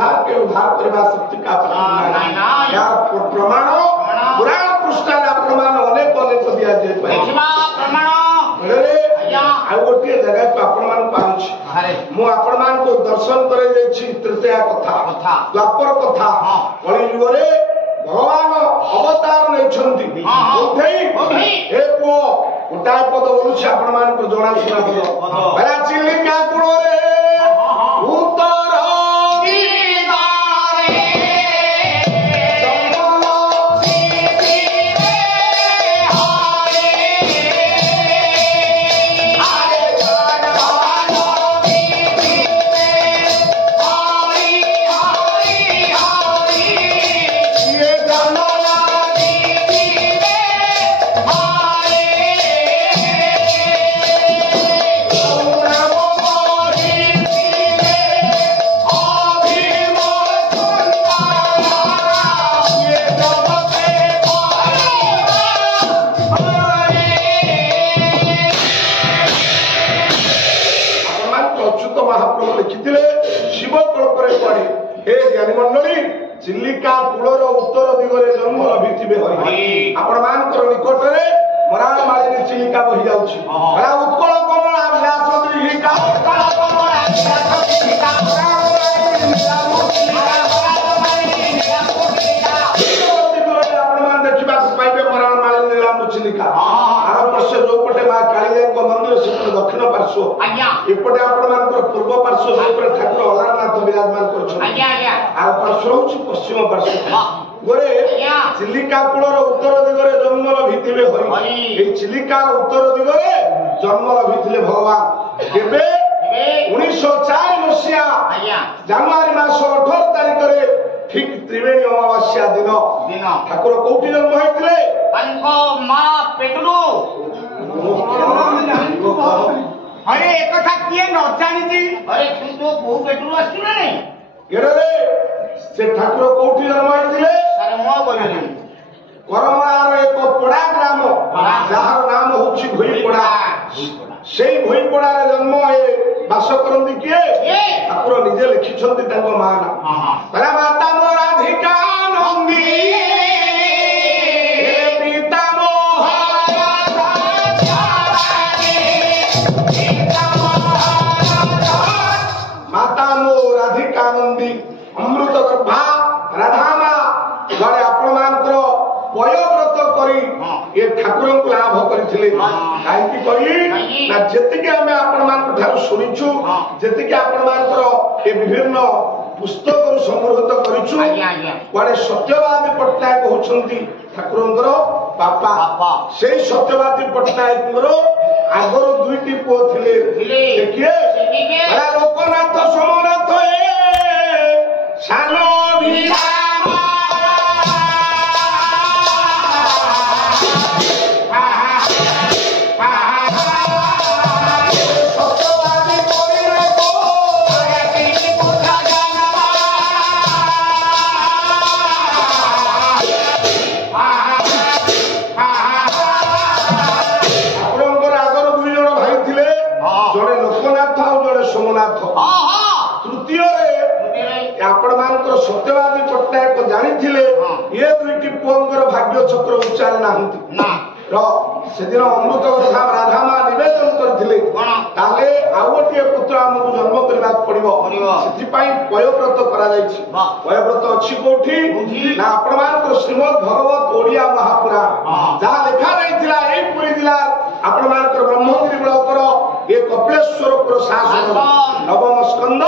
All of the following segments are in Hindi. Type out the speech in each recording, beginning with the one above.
संसार के उद्धार करवा शक्ति का यार प्रमाण पुराण पृष्ठा प्रमाण अनेक अनेक दिया जाए गोटे जगह को आपण मान मु आपण मान को दर्शन करे तृतीया कथा द्वापर कथा कली युग भगवान अवतार नहीं गोटाए पद बोलू आपण मान को जना शुणा पद चिलिका कूल उत्तर चिलिका कूलर उत्तर दिगरे जन्म लभिथिबे आपण मानकर निकटरे मराण मालिनी चिलिका बहि जाउछि उत्कल कमला विलास चिलिका उत्कल कमला विलास चिलिका आपण मान देखिबा पाइबे मराण मालिनी नीलाम चिलिका आर वर्ष जो पटे मा कालिया को मंदिर सेपटे दक्षिण पार्श्व एपटे आपण मानकर पूर्व पार्श्व सेपटे ठाकुर अलारनाथ विराजमान करछ आर पार्श्व होछि पश्चिम पार्श्व गोरे चिलिका कूलर उत्तर दिगरे जन्म लभिथिबे हरि ए चिलिका उत्तर दिगरे जन्म लभिथिले भगवान केबे 1904 मसिया जनवरी मास 18 तारिख रे ठीक त्रिवेणी अमावास्या दिन ठाकुर कोठी जन्म होइथिले तांको मा पेटलू अरे एक कथा किए न जानि जी अरे तू बहु पेटलू आछि ना नहीं केरे से ठाकुर कोठी जन्म होइथिले सारे मो बोलेनी करमरार एक पड़ा ग्राम जहार नाम होछि भोईपड़ा सेई भोईपड़ा रे जन्म ए बास करंती के ठाकुर निजे लिखिछंती तांको मां ना परा माता मोर राधिका नंदी पिता माता मो राधिका नंदी अमृत गर्भा राधामा घरे आपण मानकर पयव्रत करी ये ठाकुर को लाभ करथिले काईकी करी ना जतिके हमें आपण मान ठाकुर सुनिछु जतिके आपण मानकर ए विभिन्न पुस्तक संग्रहित करिछु वाडे सत्यवादी पट्टनायक होछंती ठाकुरंकर पापा सेई सत्यवादी पट्टनायक आगर दुईटी पो थिले देखिए बड़ा लोकनाथ सोमनाथ ए सानो विराम सत्यवादी पट्टनायक जानी ये दुईटी पुअंकर भाग्य चक्र उच्चार नाहंती से दिन अमृत कथा राधामा निवेदन करथिले ताले आ गोटे पुत्र हमकु जन्म करबा पड़िबो सेति पई पयव्रत करा जायछि पयव्रत अछि कोठी ना आपण मानकर श्रीमद् भगवत ओडिया महापुराण जहा लेखा रहिथिला ए पुरी जिला आपण मानकर ब्रह्मगिरी ब्लॉकर ए कपिलेश्वरपुर शासन नवम स्कंद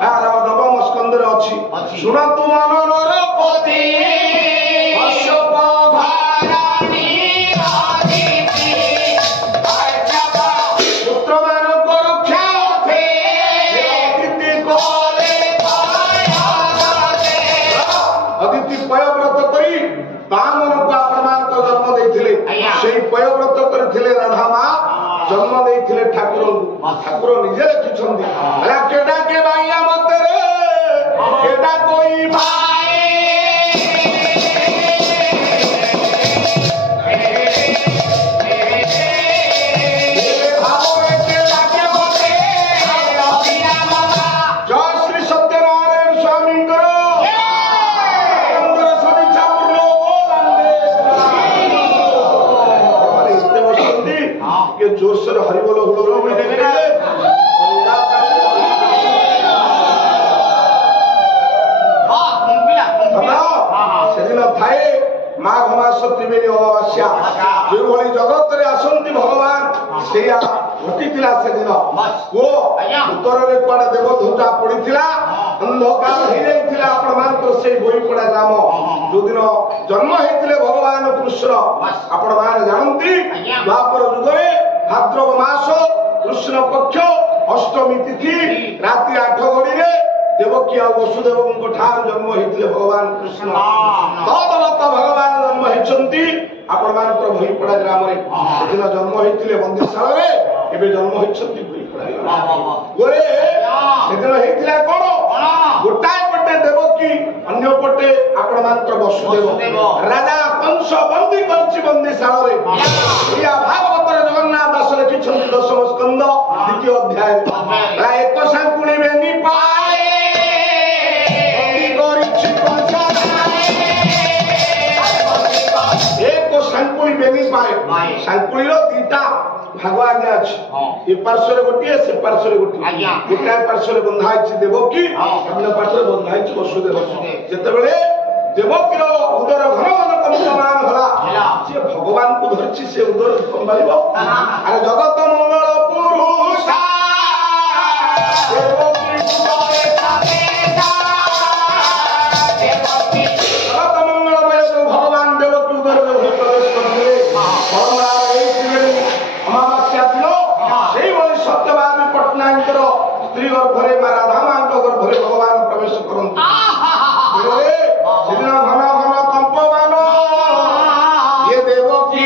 नवम स्कंद रे अछि सुनतु मनोर पति अशोक धाराणी आदिति अजबा पुत्र मानक रक्षा थे अदिति कोले अदिति पयव्रत करी बामन को आपण मानक जन्म देथिले सेही पयव्रत करथिले राधा मां जन्म देथिले ठाकुर ठाकुर निजे लिखिछंदी अला केडा के भाईया मत रे केडा कोई भाई जय श्री सत्यनारायण स्वामी ଟିକେ ଜୋରସୋର ହରିବୋଲ ହୁଳହୁଳି ଦେବେ। ସେଦିନ ଥାଏ ମାଘ ମାସ ତ୍ରିବେଣୀ ଅମାବାସ୍ୟା। ଯେଉଁଭଳି ଜଗତରେ ଆସନ୍ତି ଭଗବାନ ସେଇଆ ଘଟିଥିଲା ସେଦିନ। କୁହ ଉତ୍ତରରେ କୁଆଡେ ଦେବଧ୍ୱଜା ପଡିଥିଲା, ଅନ୍ଧକାର ହେଇଯାଇଥିଲା ଆପଣମାନଙ୍କର ସେଇ ବୋଇପଡା ଗ୍ରାମ। ଯୋଉଦିନ ଜନ୍ମ ହେଇଥିଲେ ଭଗବାନ କୃଷ୍ଣ ଆପଣମାନେ ଜାଣନ୍ତି ଦ୍ୱାପର ଯୁଗରେ ଭାଦ୍ରବ ମାସ କୃଷ୍ଣ ପକ୍ଷ ଅଷ୍ଟମୀ ତିଥି ରାତି 8 ଘଡ଼ିରେ ଦେବକୀ ଆଉ ବସୁଦେବଙ୍କ ଠାରୁ ଜନ୍ମ ହେଇଥିଲେ ଭଗବାନ କୃଷ୍ଣ। ତଦବତ ଭଗବାନ ଜନ୍ମ ହେଇଛନ୍ତି ଆପଣମାନଙ୍କର ଭୋଇପଡା ଗ୍ରାମରେ। ସେଦିନ ଜନ୍ମ ହେଇଥିଲେ ବନ୍ଦିଶାଳରେ, ଏବେ ଜନ୍ମ ହେଇଛନ୍ତି ଭୋଇପଡା ଗ୍ରାମରେ। ସେଦିନ ହେଇଥିଲା କଣ? ଗୋଟାଏ ପଟେ ଦେବକୀ, ଅନ୍ୟ ପଟେ ଆପଣମାନଙ୍କର ବସୁଦେବ। ରାଜା କଂସ ବନ୍ଦୀ କରିଛି ବନ୍ଦିଶାଳରେ। ଓଡ଼ିଆ ଭାଗବତରେ ଜଗନ୍ନାଥ ଦାସ ଲେଖିଛନ୍ତି 10ମ ସ୍କନ୍ଧ 2ୟ ଅଧ୍ୟାୟରେ। ଏକ ସାଙ୍କୁଳି ବେନି ପାଏ ଏକ ସାଙ୍କୁଳି ବେନି ପାଏ। ସାଙ୍କୁଳିର ଦିଟା ଭାଗ ଆଜ୍ଞା ଅଛି। ଏ ପାର୍ଶ୍ୱରେ ଗୋଟିଏ, ସେ ପାର୍ଶ୍ୱରେ ଗୋଟିଏ। ଗୋଟାଏ ପାର୍ଶ୍ୱରେ ବନ୍ଧା ହେଇଛି ଦେବକୀ, ଅନ୍ୟ ପାର୍ଶ୍ୱରେ ବନ୍ଧା ହେଇଛି ବସୁଦେବ। ଯେତେବେଳେ ଦେବକୀର ଉଦର ଘନ ଘନ କମ୍ପମାନ ହେଲା, ସିଏ ଭଗବାନଙ୍କୁ ଧରିଛି, ସେ ଉଦର ସମ୍ଭାଳିବ। ଆରେ ଜଗତ ମଙ୍ଗଳ ପୁରୁଷ ଜଗତ ମଙ୍ଗଳମୟ ଯୋଉ ଭଗବାନ ଦେବକୀ ଉଦରରେ ପ୍ରବେଶ କରିଥିଲେ ଅମାବାସ୍ୟା ଦିନ, ସେଇଭଳି ସତ୍ୟବାଦୀ ପଟ୍ଟନାୟକଙ୍କର ସ୍ତ୍ରୀ ଗର୍ଭରେ ମା ରାଧା ମାଙ୍କ ଗର୍ଭରେ ଭଗବାନ ପ୍ରବେଶ କରନ୍ତି। ସେଦିନ ଘନ ଘନ କମ୍ପମାନ ଇଏ ଦେବକୀ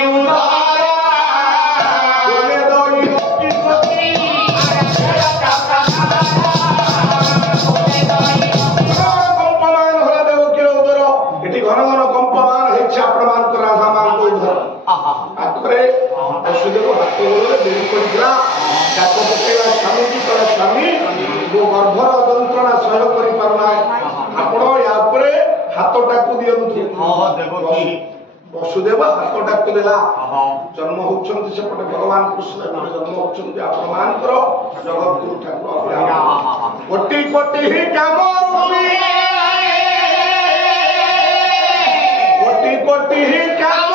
କମ୍ପମାନ ହେଲା ଦେବକୀର ଉଦର। ଏଠି ଘନ ଘନ କମ୍ପମାନ ହେଇଛି ଆପଣମାନଙ୍କ ରାଧା ମାଙ୍କ ଉଦର। ପାଖରେ ବସୁଦେବ ହାତ ଗୋଡ଼ରେ ଦେଇ ପଡ଼ିଥିଲା। ଡାକ ପକେଇବା ସ୍ୱାମୀକି କହିଲା, ସ୍ୱାମୀ ମୋ ଗର୍ଭର ଯନ୍ତ୍ରଣା ସହ୍ୟ କରିପାରୁନାହିଁ, ଆପଣ ୟା ଉପରେ ହାତଟାକୁ ଦିଅନ୍ତୁ। ବସୁଦେବ ହାତଟାକୁ ଦେଲା। ଜନ୍ମ ହଉଛନ୍ତି ସେପଟେ ଭଗବାନ କୃଷ୍ଣ, ଏପଟେ ଜନ୍ମ ହଉଛନ୍ତି ଆପଣମାନଙ୍କର ଜଗତଗୁରୁ ଠାକୁର। କୋଟି କୋଟି କାମ କୋଟି କୋଟି କାମ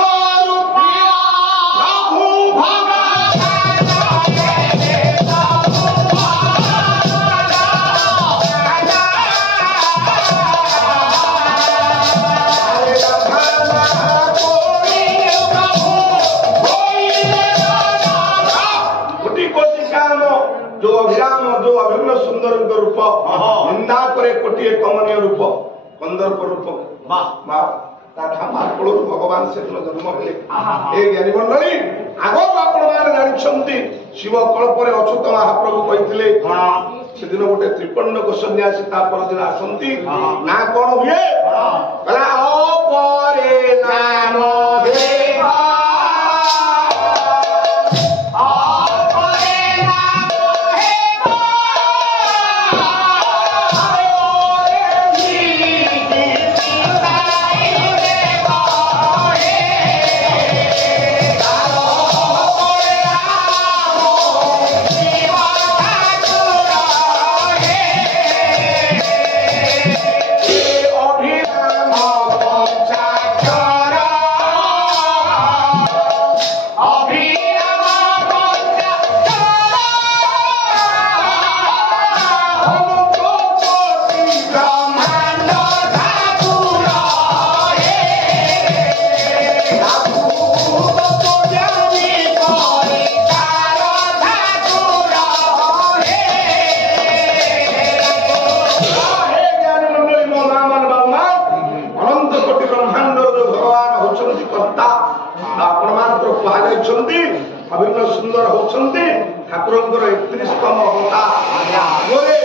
ସୁନ୍ଦରଙ୍କ ରୂପ ନିନ୍ଦା করে কোটিয়ে কমনীয় রূপ কন্দর্প রূপ মাপড়ু ভগবান সেদিন জন্ম হলে। এই জ্ঞানী মন্ডলী আগর আপনার জানিছন্তি শিব কল্পরে অচ্যুত মহাপ্রভু কইଥିଲେ সেদিন গোটে ত্রিপন্ডক সন্ন্যাসী তা পরদিন আসନ୍ତି না কোন হুয়ে কলা অপরে নাম দেব ଅଭିନ୍ନ ସୁନ୍ଦର ହଉଛନ୍ତି ଠାକୁରଙ୍କର 31ତମ ଅବତାର।